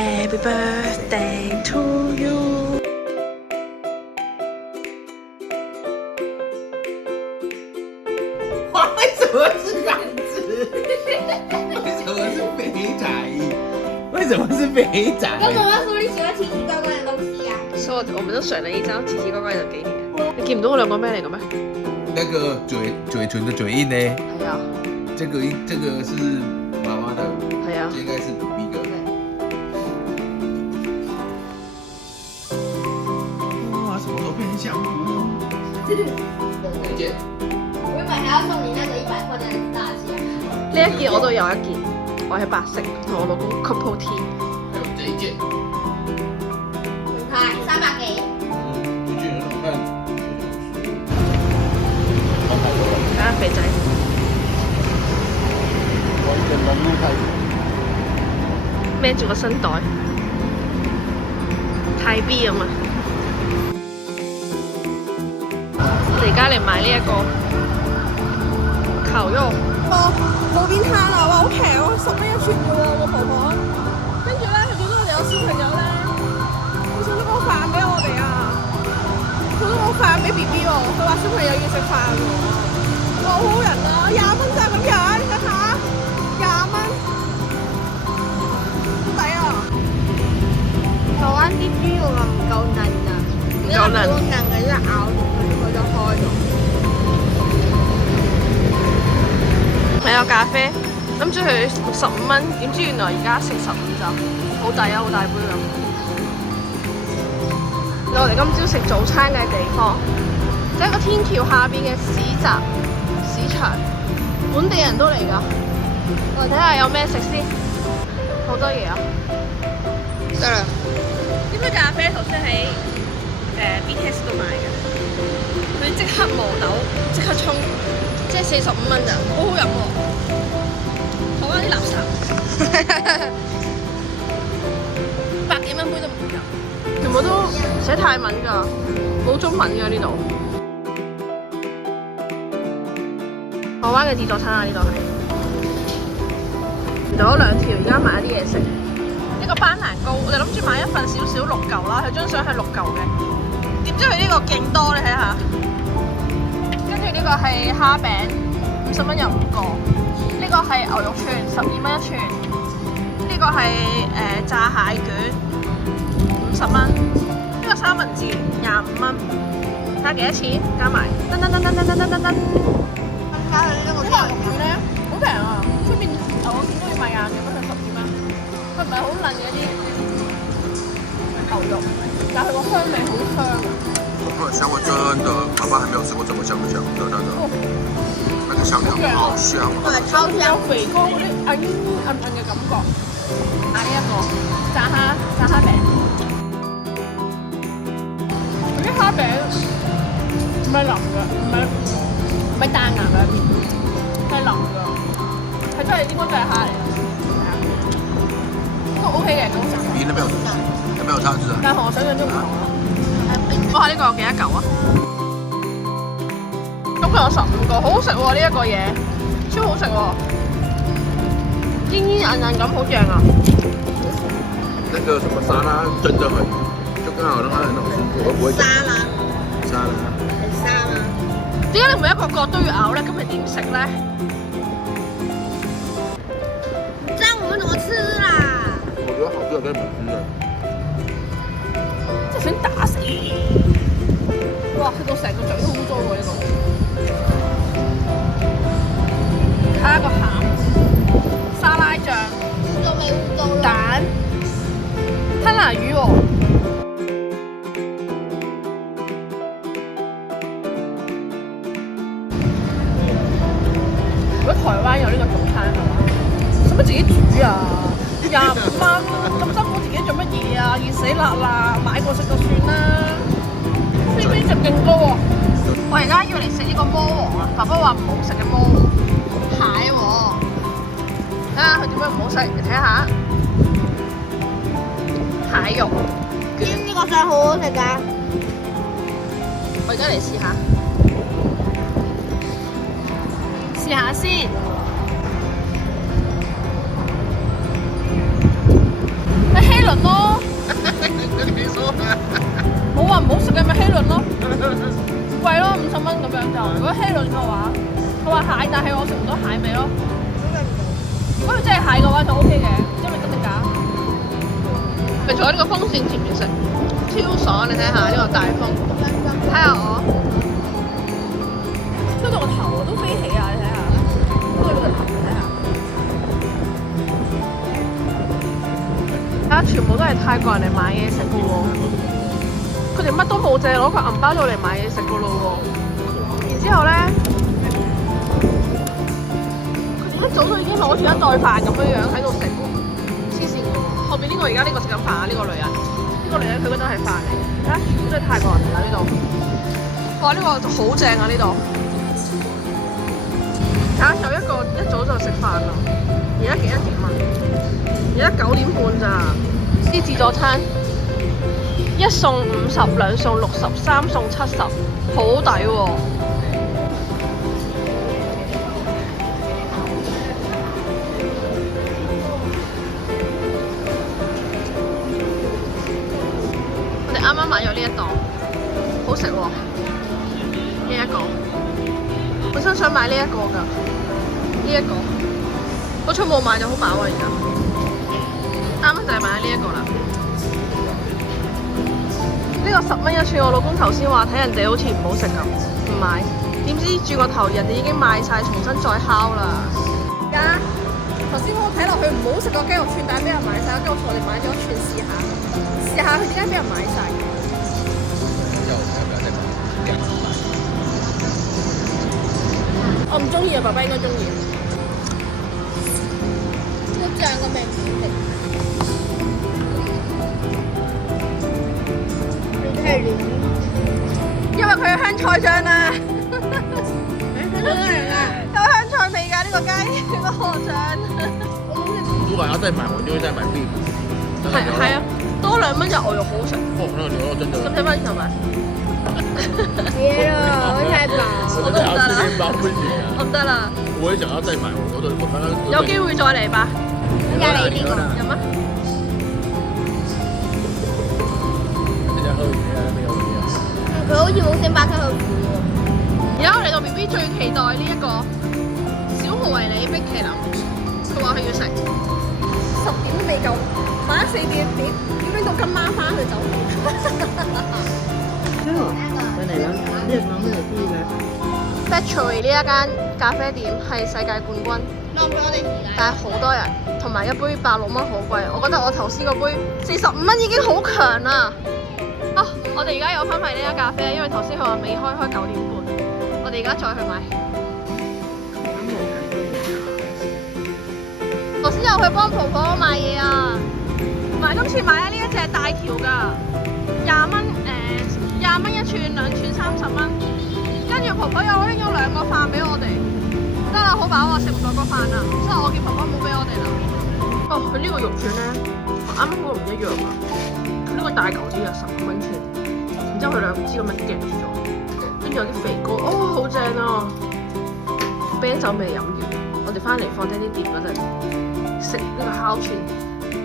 Happy birthday to you。为什么是这样子？为什么是肥仔？为什么是肥仔？我媽媽說你喜歡奇奇怪怪的東西呀、所以我們都選了一張奇奇怪怪嘅紀念。你見唔到我兩個咩嚟嘅咩？那個嘴唇的嘴印呢？係啊，這個是媽媽的，係啊這。應該是 B 哥。哇，什麼時候變成香菇？再見。我原本還要送你那個100塊的大件。呢一件我都有一件，我係白色，同我老公 couple T。還有這一件。你看300給。最近很好看。睇下肥仔，完全融入泰國。孭住個新袋，太 B 咁啊！我哋而家嚟買呢一個烤肉。路邊攤啊，哇好平喎，10蚊1串嘅喎個婆婆。跟住咧，佢見到我哋有小朋友咧，佢送咗個飯俾我哋啊，送咗個飯俾 BB 喎。佢話小朋友要食飯喎，哇好好人啊，20蚊咋咁樣？你睇下，20蚊，好抵啊！台灣啲豬肉啊唔夠嫩啊，唔夠嫩如果嫩嘅一咬住佢就開咗。係有咖啡，諗住佢65蚊，點知原來而家45咋，好抵啊，好大杯咁。我哋今朝食早餐嘅地方，就係個天橋下邊嘅市集市場，本地人都嚟㗎。我哋睇下有咩食先，好多嘢啊！得啦，呢杯咖啡頭先喺BTS 度買嘅，佢即刻磨豆，即刻沖。即係45蚊咋，好好飲喎！台灣啲垃圾，100幾蚊杯都唔夠，全部都寫泰文㗎，冇中文㗎呢度。台灣嘅自助餐啊，呢度係。仲有2條，而家買啲嘢食。呢個班蘭糕，我哋諗住買一份少少6嚿啦，佢張相係6嚿嘅，點知佢呢個勁多，你睇下。呢個係蝦餅，50蚊有5個。呢個係牛肉串，12蚊1串。呢個係炸蟹卷，50蚊。呢個三文治25蚊。睇下幾多錢？加埋，噔。加佢呢個呢個牛肉串咧好平啊，出面我見到要賣20幾蚊，佢10幾蚊。佢唔係好嫩嘅啲牛肉，但係佢個香味好香啊。香味真的，媽媽還沒有吃過這麼香的那個香腸，好香啊！對，超有香。肥哥嗰啲韌嘅感覺。買呢一個炸蝦餅，嗰啲蝦餅唔係腍嘅，唔係彈牙嘅，係腍嘅，係真係應該真係蝦嚟嘅，都 OK 嘅，都食。比那邊有差距啊！但係同我想象中唔同啊！哇！呢個有幾多嚿啊？咁佢有15個，好好食喎！呢一個嘢超好食喎，煙煙韌韌咁，好正啊！那個什麼沙拉真的很，就剛好讓它很好吃，我不會講沙拉，沙拉。係沙拉。點解你每一個角都要咬咧？咁係點食咧？這樣我們怎麼吃啦？我覺得好吃的跟你們吃的。想打死！哇！佢到成個嘴都污糟喎呢個。睇下個餡，沙拉醬、污糟未污糟咯？蛋、吞拿魚喎。如果台灣有呢個早餐嘅話，使乜自己煮啊？25蚊咁辛苦自己做乜嘢啊？熱死辣啦，買過食就算啦。呢邊食勁多喎！我而家要嚟食呢個魔王啊！爸爸話唔好食嘅魔王蟹喎，睇下佢點解唔好食？你睇下蟹肉卷，呢個真係好好食㗎。我而家嚟試下，試下先。希倫蟹，但係我食唔到蟹味咯。如果佢真係蟹嘅話就 OK 嘅，唔知係咪真定假。咪坐喺呢個風扇前面食，超爽！你睇下呢個大風，睇下我，吹到個頭都飛起啊！你睇下，吹到個頭，睇下。而家全部都係泰國人嚟買嘢食嘅喎，佢哋乜都冇，淨係攞個銀包度嚟買嘢食嘅咯喎。然之後咧，佢哋一早都已經攞住一袋飯咁樣喺度食喎，黐線嘅喎。後邊呢個而家呢個食緊飯啊，呢個女人，呢個女人佢覺得係飯嚟嘅，睇全部都係泰國人嚟㗎呢度。哇！呢個好正啊呢度。啊！有一個一早就食飯啦，而家幾多點啊？而家9點半咋？啲自助餐一餸50，兩餸60，三餸70，好抵喎！我哋啱啱買咗呢一檔，好食喎！呢一個本身想買呢一個㗎，呢一個好彩冇買就好飽啊！而家。啱啱就係買咗呢一個啦，呢個10蚊一串，我老公頭先話睇人哋好似唔好食咁，唔買，點知轉個頭人哋已經賣晒，重新再烤啦。呀！頭先我睇落去唔好食個雞肉串，但係俾人買晒，跟住我哋買咗一串試下佢點解俾人買晒。我唔中意啊，爸爸應該中意。個醬個味唔好食。因為佢有香菜醬啊，有香菜味㗎呢個雞，呢個河醬。如果要再買，我就會再買 beef。係啊，多2蚊就牛肉好食。哦，那個牛肉真的。使唔使翻上買？別啦，我太飽。我都唔得啦，麵包不行啊！我唔得啦。我也想要再買，我剛剛有機會再嚟吧。點解你呢個？飲啊！人家喝魚啊，沒有魚啊。佢好似冇星巴克去苦喎。而家我嚟到 BB 最期待呢一個小熊維尼冰淇淋，佢話佢要食。 10點都未夠，晚4點要拎到今晚翻去走。Battery 呢一間咖啡店係世界冠軍，攞唔俾我哋時間。但係好多人，同埋一杯86蚊好貴。我覺得我頭先嗰杯45蚊已經好強啦。啊！我哋而家有翻埋呢間咖啡，因為頭先佢話未開9點半，我哋而家再去買。頭先又去幫婆婆買嘢啊，同埋今次買咗呢一隻大條㗎，20蚊20蚊一串，2串30蚊。跟住婆婆又拎咗2個飯俾我哋，得啦，好飽啊，食唔到個飯啊，所以我叫婆婆冇俾我哋啦。哦，佢呢個肉串咧，同啱啱嗰個唔一樣啊，佢呢個大嚿啲啊，15蚊串，然之後佢2支咁樣夾住咗，跟住有啲肥膏，哦，好正啊！啤酒未飲完，我哋翻嚟放低啲碟嗰陣，食呢個烤串，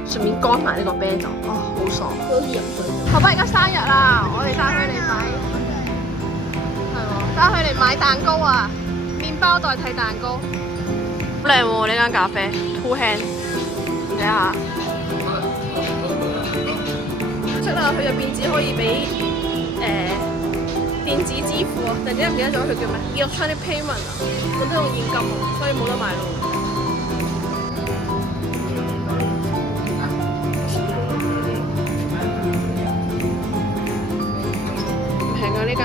順便乾埋呢個啤酒，哦，好爽！好似飲水咁。婆婆而家生日啦，我哋帶佢嚟買。帶佢嚟買蛋糕啊！麵包代替蛋糕，好靚喎！呢間咖啡 ，Two Hand， 睇下。出啦！佢入邊只可以俾電子支付啊！突然之間唔記得咗佢叫咩 ？Electronic Payment 啊，我都用現金啊，所以冇得買咯。平啊呢間。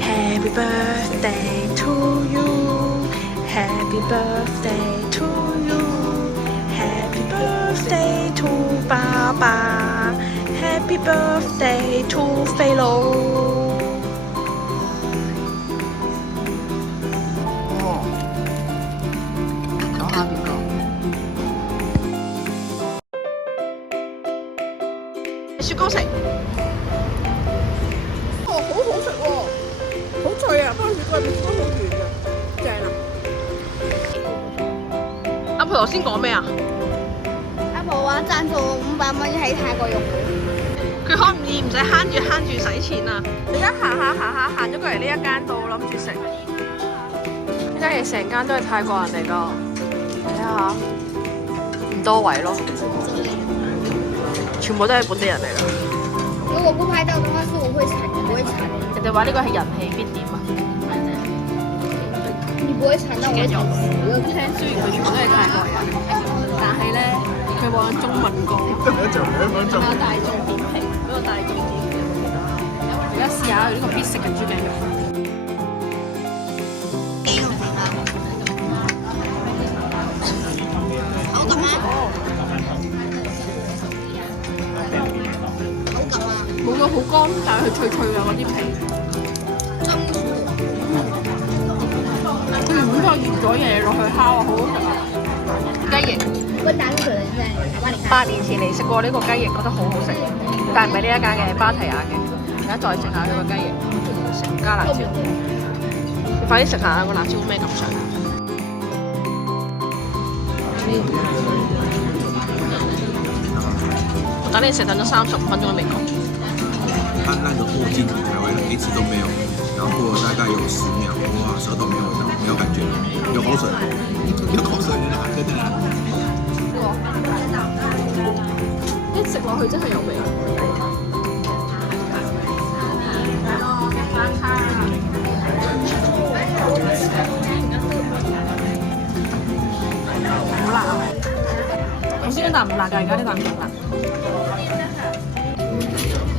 Happy birthday to you, Happy birthday to you, Happy birthday to 爸爸 Happy birthday to 肥佬。哦，講下邊個？雪糕食。哦，好好食喎，好脆啊！包住個面都好軟啊，正啊！阿婆頭先講咩啊？阿婆話贊助500蚊喺泰國用。可以唔使慳住使錢啊！你而家行咗過嚟呢一間度，諗住食。呢間嘢成間都係泰國人嚟㗎，睇下唔多位咯，全部都係本地人嚟㗎。如果不拍到的話，是我會慘，不會慘。人哋話呢個係人氣必點啊！你不會慘到我。我聽雖然佢全部都係泰國人，但係咧佢話中文歌，比較大眾點評，比較大眾點評。而家試下佢呢個必食嘅豬頸肉。口感啊！冇到好乾，但係佢脆脆嘅嗰啲皮。佢原本都係醃咗嘢落去烤啊，好好食啊！雞翼。溫大陸人在台灣，你看。8年前嚟食過呢個雞翼，覺得好好食，但係唔係呢一間嘅，芭提雅嘅。而家再食下佢個雞翼，食加辣椒。你快啲食下個辣椒咩感想？我等你食等咗35分鐘都未講。它那个过境台湾一次都没有，然後過了大概有10秒，哇，舌頭沒有味道，沒有感覺，有口水，有口水在哪？在哪？一食落去真係有味。好辣啊！頭先嗰啖唔辣㗎，而家呢啖勁辣。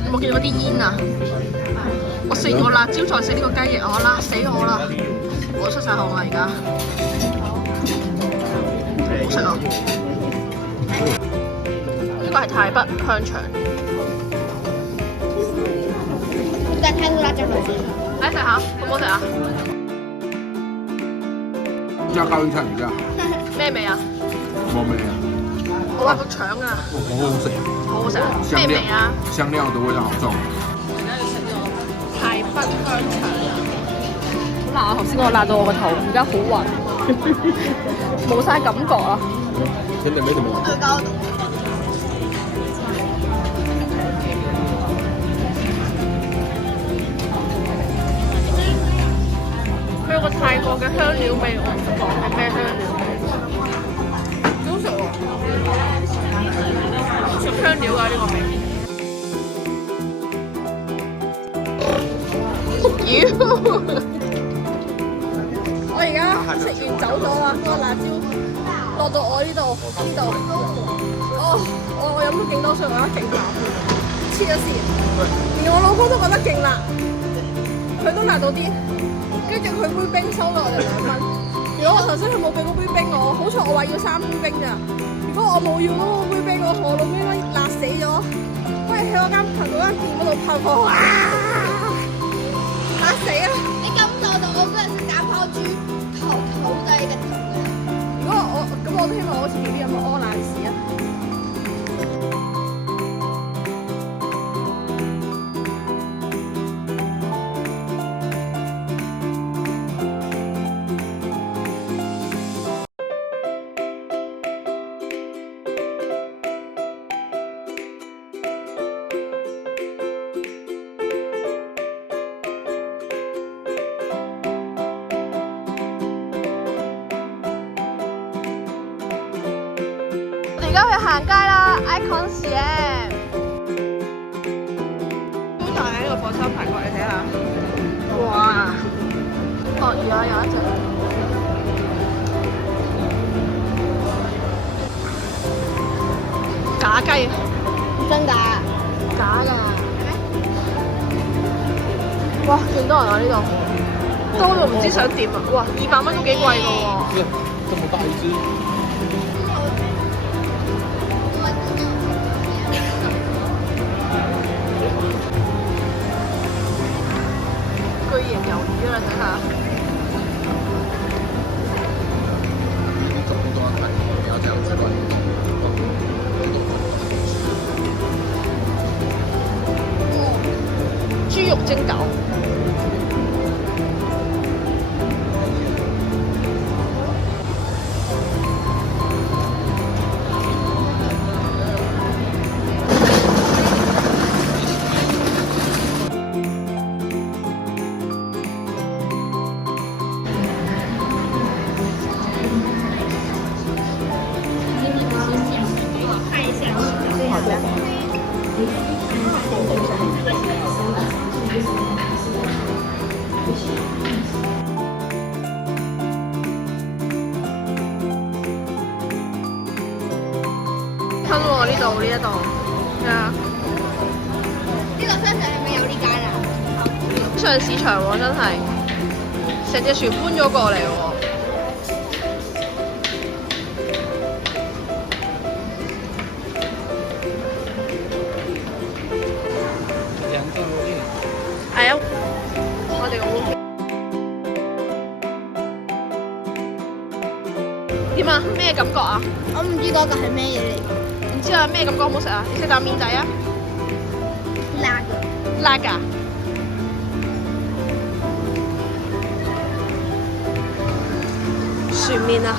有冇見到啲煙啊？我食過辣椒再食呢個雞翼，我辣死我啦！我出晒汗啦而家，好食啊！呢個係泰北香腸，但泰國辣椒好吃。嚟食下，好唔好食啊？加咖喱菜而家咩味啊？冇味啊！我話個腸啊，好好食，好好食啊！咩味啊？香料的味道好重。而家要食呢個泰北香腸，好辣啊！頭先我辣到我個頭，而家好暈，冇晒感覺啊！真的沒怎麼最高的。佢有個泰國嘅香料味，我唔識講係咩香料味，幾好食喎！食香料㗎呢個味。我而家食完走咗啦，個辣椒落到我呢度。我飲咗勁多水，我而家勁辣，黐咗線。連我老公都覺得勁辣，佢都辣到啲。跟住佢杯冰收咗我哋2蚊。如果我頭先佢冇俾嗰杯冰我，好彩我話要3杯冰咋。如果我冇要嗰杯冰，我老尾辣死咗。不如喺我間店嗰度噴火，辣死啦！你感受到我嗰陣時打拋豬頭低嘅痛嘅。如果我都希望我好似 B B 咁屙爛屎啊！而家去行街啦 ，Icon CM。好大喺呢個火車排過嚟睇下。哇！哦，而家有一隻假雞，真㗎？假㗎。哇！勁多人啊呢度，多到唔知想點啊！哇，200蚊都幾貴㗎喎。這麼大一隻。巨型魷魚啊！睇下，你走路都要看，不要這樣子亂。豬肉蒸餃，度呢一度，啊，呢個商場係咪有呢間啊？上市場喎，真係成隻船搬咗過嚟喎。係啊，我哋好點啊？咩感覺啊？我唔知嗰個係咩嘢嚟，唔知啊，咩感覺好唔好食啊？你食啖麵仔啊？辣嘅。辣㗎？船麵啊！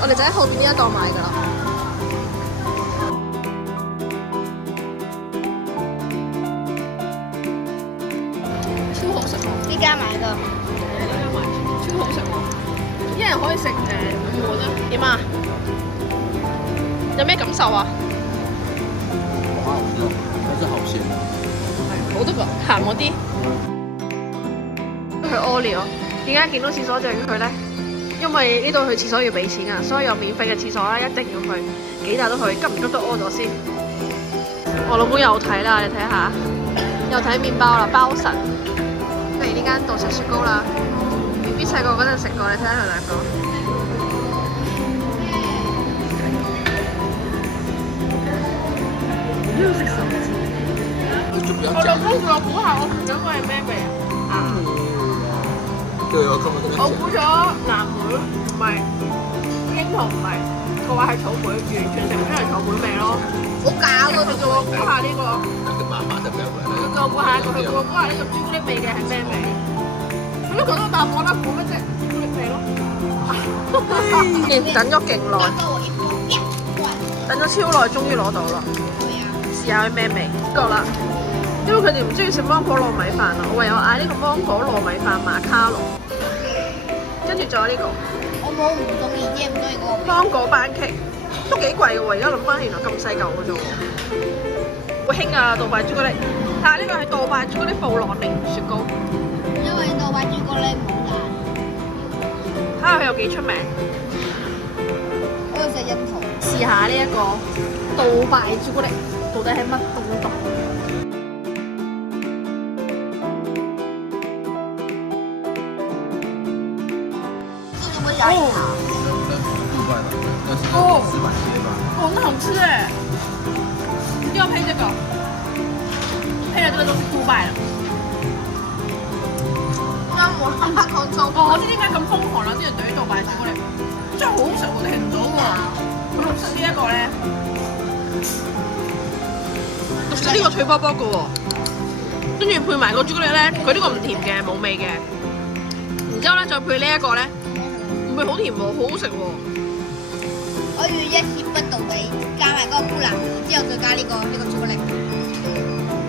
我哋就喺後邊呢一檔買㗎啦。超好食喎！呢間買㗎。超好食喎！一人可以食5碗啊？點啊？有咩感受啊？哇，但是好咸。好得㗎，鹹嗰啲。去屙尿，點解見到廁所就要去咧？因為呢度去廁所要俾錢啊，所以有免費嘅廁所啦，一定要去，幾大都去，急唔急都屙咗先。我老公又睇啦，你睇下，又睇麵包啦，包神。嚟呢間度食雪糕啦 ，BB 細個嗰陣食過，你睇下佢兩個。呢度食手指。我老公叫我估下，我估咗個係咩味啊？對，我今日都我估咗藍莓，唔係櫻桃，唔係，佢話係草莓，完全食唔出係草莓味咯。好假喎！佢叫我估下呢個，那個媽媽的標本。佢叫我估下一個，佢叫我估下呢個朱古力味嘅係咩味？佢都講到答案啦，估乜啫？朱古力味咯。等咗勁耐，等咗超耐，終於攞到啦！試下佢咩味？覺啦。因為佢哋唔中意食芒果糯米飯啊，我唯有嗌呢個芒果糯米飯馬卡龍，跟住仲有呢個我冇唔中意啫，唔中意嗰個味。芒果班戟，都幾貴嘅喎，而家諗翻原來咁細嚿嘅啫喎，好興啊！杜拜朱古力，但係呢個係杜拜朱古力布朗尼雪糕，因為杜拜朱古力冇辣，睇下佢有幾出名。我要食櫻桃。試下呢一個杜拜朱古力到底係乜東東？哦，哦，哦，那好吃哎！一定要配這個，配了這個都是杜拜的。啱我啱啱講錯。哦，我知點解咁瘋狂啦！啲人對於杜拜朱古力真係好好食喎，停唔到喎。佢綠色呢一個咧，綠色呢個脆卜卜嘅喎，跟住配埋個朱古力咧，佢呢個唔甜嘅，冇味嘅。然之後咧，再配呢一個咧。唔係好甜喎，好好食喎！我要一協不到尾，加埋嗰個烏蘭之後再加呢個朱古力。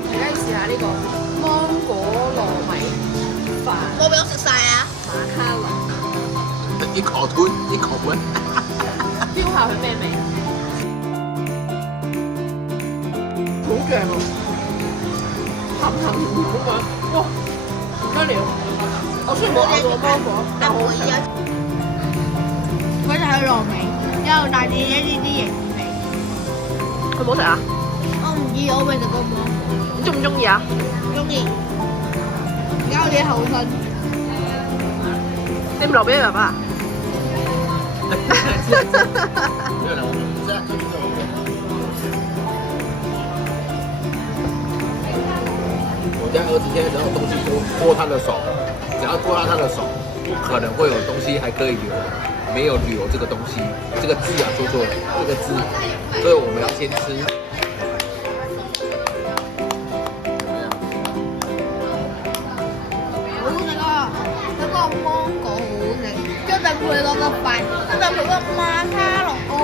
而家要試下呢個芒果糯米飯冇俾我食晒啊！馬卡龍，一口吞，一口聞。標下佢咩味？好正喎！鹹鹹甜甜咁樣，哇！唔得了！我雖然冇咬過芒果，但好食。佢就係糯米，之後帶住一啲椰子味。好唔好食啊？我唔知，我未食過芒果。你中唔中意啊？中意。而家我哋後身。你唔留俾爸爸？我家兒子現在只要東西拖他的手，只要拖到他的手，可能會有東西還可以留。沒有留這個東西，這個字啊說錯了，這個字，所以我們要先吃。好食啊！佢嗰個芒果好好食，跟住配嗰個飯，跟住配個馬卡龍，哦，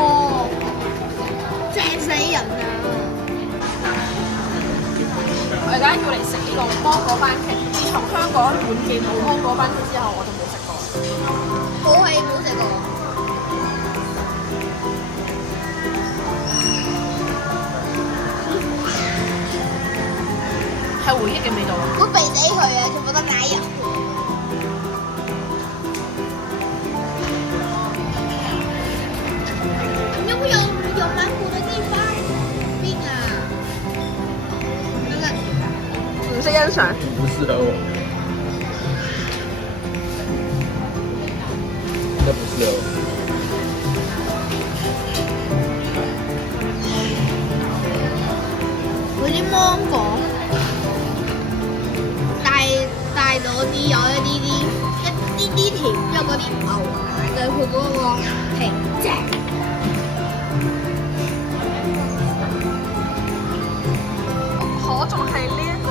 正死人啊！我而家要嚟食呢個芒果班戟。自從香港滿記冇芒果班戟之後，我就冇食過。好係冇食過。係回憶嘅味道啊！會肥死佢啊！全部都奶油。有沒有芒果的地方？合我，这不适合我。嗰啲芒果大咗啲，有一啲甜，之後嗰啲牛奶對佢嗰個皮正。可仲係呢一個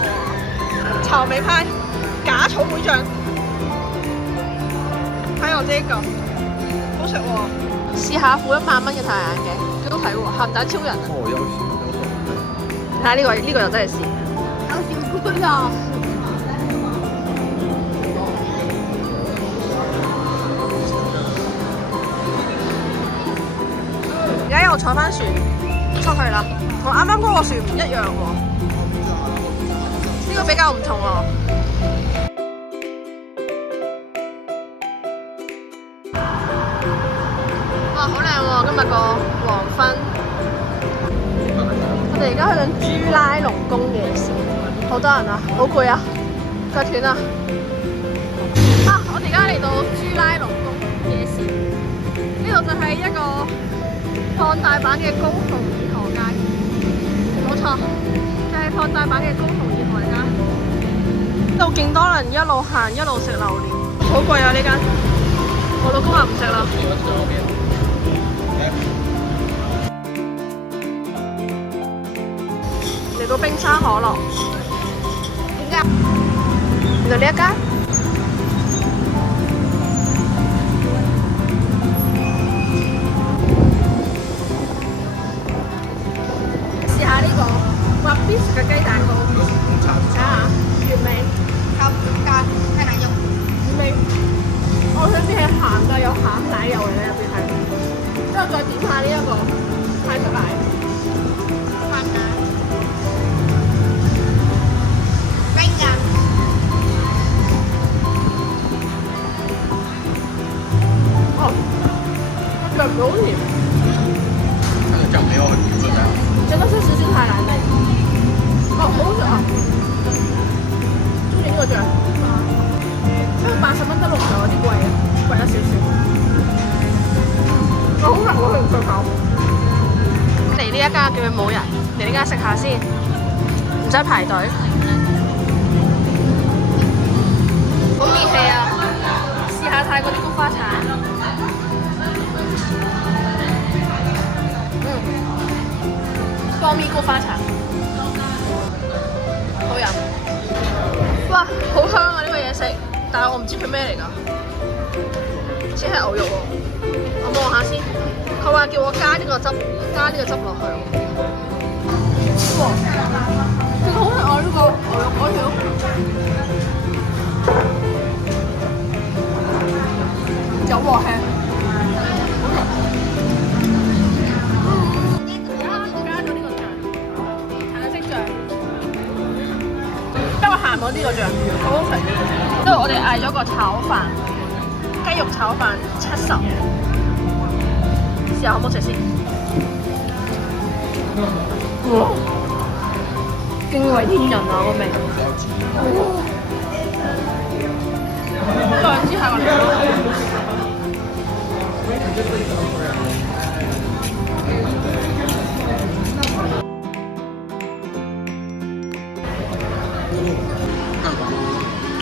巢尾派假草莓醬，睇我呢個好食喎！試下副1萬蚊嘅太陽眼鏡，幾好睇喎，鹹蛋超人啊！哦，睇下呢個又真係試。有小官啊！而家又坐翻船出去啦，同啱啱嗰個船唔一樣喎，呢個比較唔同喎。哇，好靚喎！今日個黃昏，我哋而家去緊朱拉隆功夜市，好多人啊，好攰啊，腳斷啊！我哋而家嚟到朱拉隆功夜市，呢度就係一個放大版嘅高雄二河街，冇錯，就係放大版嘅高雄二河街。呢度勁多人一路行一路食榴蓮，好貴啊呢間！我老公話唔食啦。嚟到冰沙可樂，點解？嚟到呢一間。試下呢個滑必食嘅雞蛋糕，睇下原味，加太難用。原味。我想啲係鹹㗎，有鹹奶油嚟嘅入邊係，之後再點下呢一個泰式奶。冰㗎。哦，個醬唔好甜，它的酱没有很甜的。真的是實在太難了。哦，好好食啊！中意呢個醬，因為80蚊得6個，有啲貴啊，貴咗少少。好食喎，佢唔脆口。嚟呢一間叫佢冇人，嚟呢間食下先，唔使排隊。好熱氣啊！試下泰國啲菊花茶。光咪菊花茶，好飲。哇，好香啊！呢個嘢食，但係我唔知佢咩嚟㗎，似係牛肉喎。我望下先，佢話叫我加呢個汁落去。哇，佢好食啊！呢個牛肉嗰條，有鑊氣。我呢個醬好好食，因為我哋嗌咗個炒飯，雞肉炒飯70，試下好唔好食先。哇！驚為天人啊個味！再之下個嚟。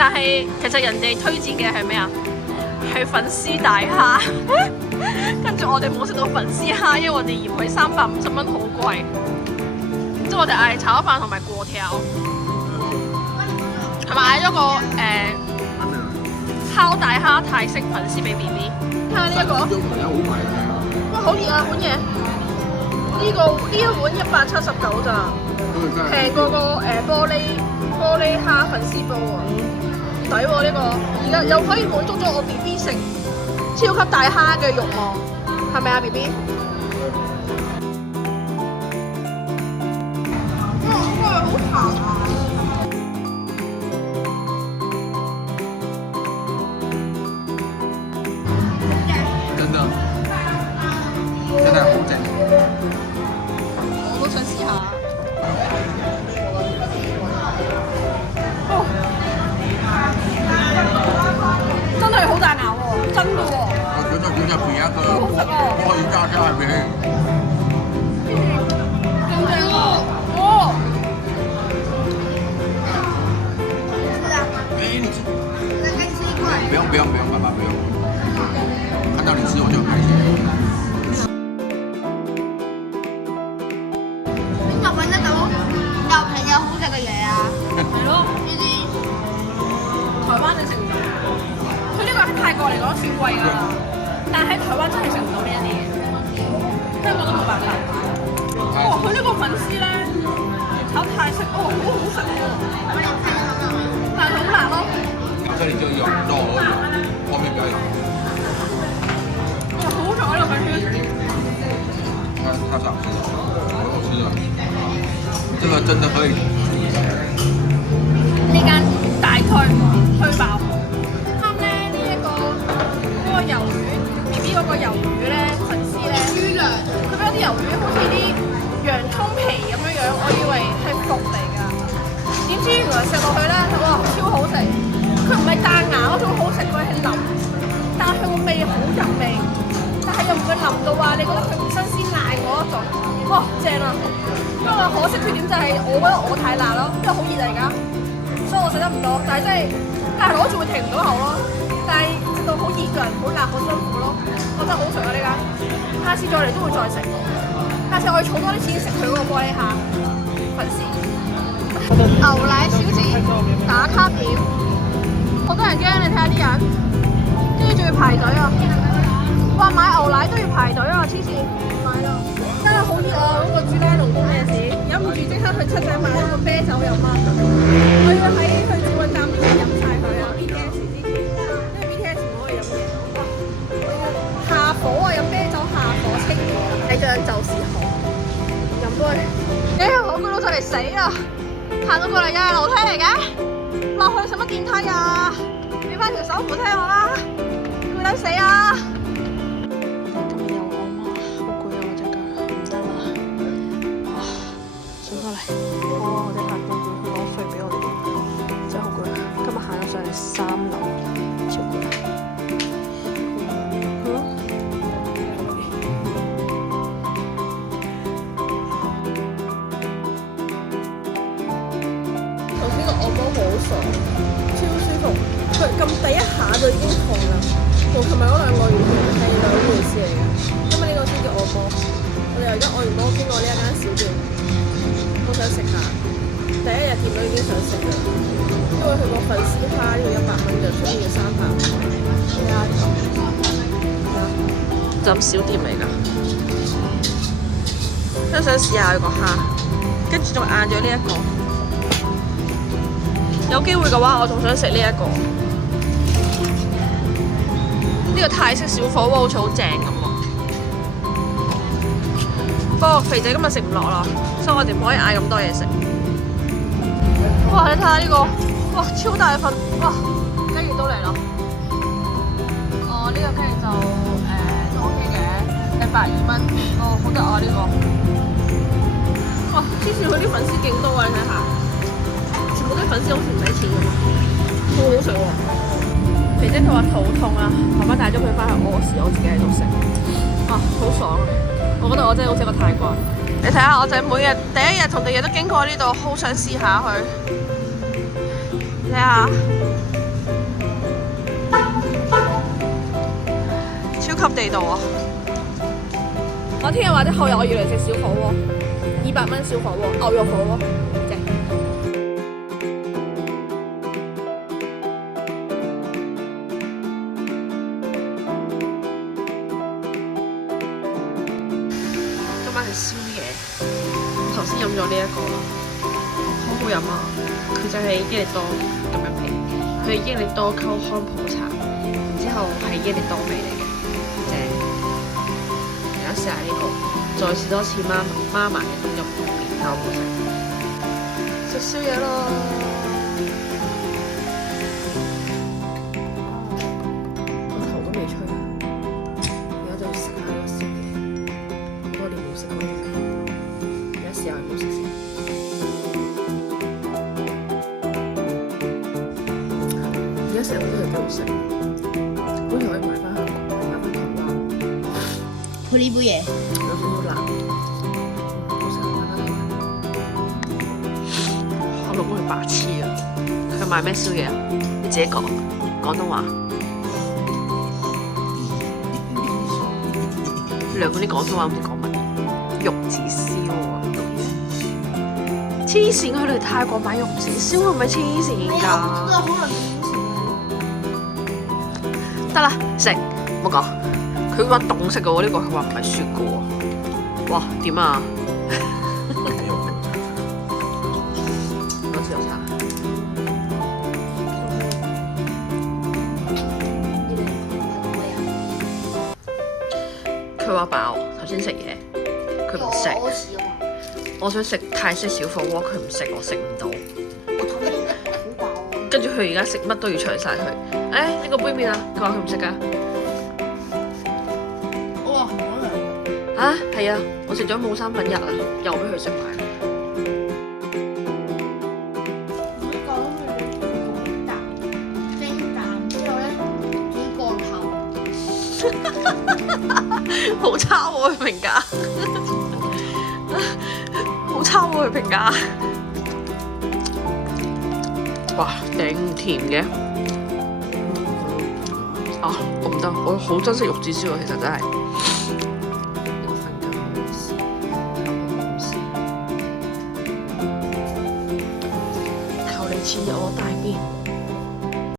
但係其實人哋推薦嘅係咩啊？係粉絲大蝦，跟住我哋冇食到粉絲蝦，因為我哋嫌佢350蚊好貴。即係我哋嗌炒飯同埋粿條，同埋嗌咗個烤大蝦泰式粉絲俾 BB。睇下呢一個，哇好熱啊碗嘢！呢一碗179咋，平過個玻璃蝦粉絲煲啊！抵喎呢個，而家又可以滿足咗我 BB 食超級大蝦嘅慾望，係咪啊 BB？哇，呢個好鹹啊！真的，真係好正。我都想試下。的覺得比那個玻璃炸蝦味。咁正喎！哇！哎，你吃再给你吃一块。不用不用不用，爸爸不用。看到你吃我就很開心。邊個揾得到又平又好食嘅嘢啊？係咯，呢啲台灣你食唔到。佢呢個喺泰國嚟講算貴㗎啦，但係喺台灣真係食唔到呢一啲嘢，香港都冇辦法。哇！佢呢個粉絲咧炒泰式，哦，好好食喎，但係好辣咯。這裡就有肉而已，後面不要有。哇！好彩啦，粉絲。它是好吃的，好吃的。這個真的可以。呢間大推爆。啱咧呢一個嗰個魷魚 BB 嗰個魷魚咧粉絲咧，佢嗰啲魷魚好似啲洋葱皮咁樣樣，我以為係服嚟㗎，點知原來食落去咧，哇超好食！佢唔係彈牙嗰種好食，佢係腍，但係佢個味好入味，但係又唔會腍到話你覺得佢唔新鮮辣嗰一種，哇正啊！不過可惜缺點就係我覺得我太辣咯，因為好熱嚟㗎。所以我食得唔多，但係真係，但係攞住會停唔到口咯。但係食到好熱個人，好辣，好辛苦咯。我覺得好食啊呢間，下次再嚟都會再食。下次我要儲多啲錢食佢嗰個玻璃蝦粉絲。牛奶小子打卡點，好多人驚你睇下啲人，跟住仲要排隊啊！哇買牛奶都要排隊啊！黐線，買啦！真係好熱啊！嗰個朱家隆都咩事？忍唔住即刻去七仔買咗個啤酒飲啊！我要喺去捷運站邊飲晒佢啊 ！BTS 之前，因為 BTS 唔可以飲嘅。哇！下火啊！飲啤酒下火清熱，睇醬就是紅。飲杯。我估到就嚟死啦！行到過嚟又係樓梯嚟嘅，落去使乜電梯啊？俾翻條手扶梯我啦！攰到死啊！今日又按摩，好攰啊！我隻腳唔得啦。上返嚟，我哋行到佢攞費俾我哋，真係好攰。今日行咗上嚟3樓，超攰。頭先個按摩好爽，超舒服。佢撳第一下就已經痛啦，同琴日嗰2個完全係兩回事嚟嘅。今日呢個先叫按摩。我哋由一按完摩經過呢一間小店。好想食下，第一日見到已經想食㗎，因為佢個粉絲蝦呢個100蚊嘅，出面要300。睇下就咁小店嚟㗎，真係想試下佢個蝦，跟住仲嗌咗呢一個。有機會嘅話，我仲想食呢一個。呢個泰式小火鍋好似好正咁喎。不過肥仔今日食唔落啦，所以我哋唔可以嗌咁多嘢食。哇！你睇下呢個，哇超大份，哇雞翼都嚟啦。哦，呢個雞翼就都 OK 嘅，120蚊。哦，好得啊呢個。哇！之前佢啲粉絲勁多啊，你睇下，全部啲粉絲好似唔使錢咁，好好食喎。肥姐佢話肚痛啊，爸爸帶咗佢翻去屙屎，我自己喺度食。哇！好爽啊！我覺得我真係好似一個泰國人。你睇下，我仔每日第一日同第二日都經過呢度，好想試下佢。睇下，超級地道啊！我聽日或者後日我要嚟食小火鍋，200蚊小火鍋，牛肉火鍋，正。宵夜，頭先飲咗呢一個啦，好好飲啊！佢就係益力多咁樣皮，佢係益力多溝康普茶，然之後係益力多味嚟嘅，正。而家試下呢個，再試多次媽媽嘅冬陰功麵，睇好唔好食？食宵夜咯！我頭都未吹，而家就食下呢個宵夜。多年冇食過呢味，而家試下有冇食先。而家成日都係幾好食，好似可以買翻香港，買翻台灣。佢呢杯嘢。有少少辣。我老公係白痴啊！佢買咩宵夜啊？你自己講廣東話。兩嗰啲廣東話唔知講乜嘢，玉子燒啊！黐線，佢嚟泰國買玉子燒係咪黐線㗎？得啦，食冇講。佢話凍食嘅喎，呢個佢話唔係雪嘅喎。哇，點啊？攞豉油茶。佢話飽，頭先食嘢，佢唔食。我想食泰式小火鍋，佢唔食，我食唔到。跟住佢而家食乜都要搶晒佢。呢個杯麵啊，佢話佢唔食㗎。哇，好涼！啊，係啊，我食咗冇3分1啊，又俾佢食埋。好差喎佢評價，好差喎佢評價。哇，頂甜嘅。啊，我唔得，我好珍惜玉子燒啊，其實真係。呢個份羹好試，好試。求你切入我大便。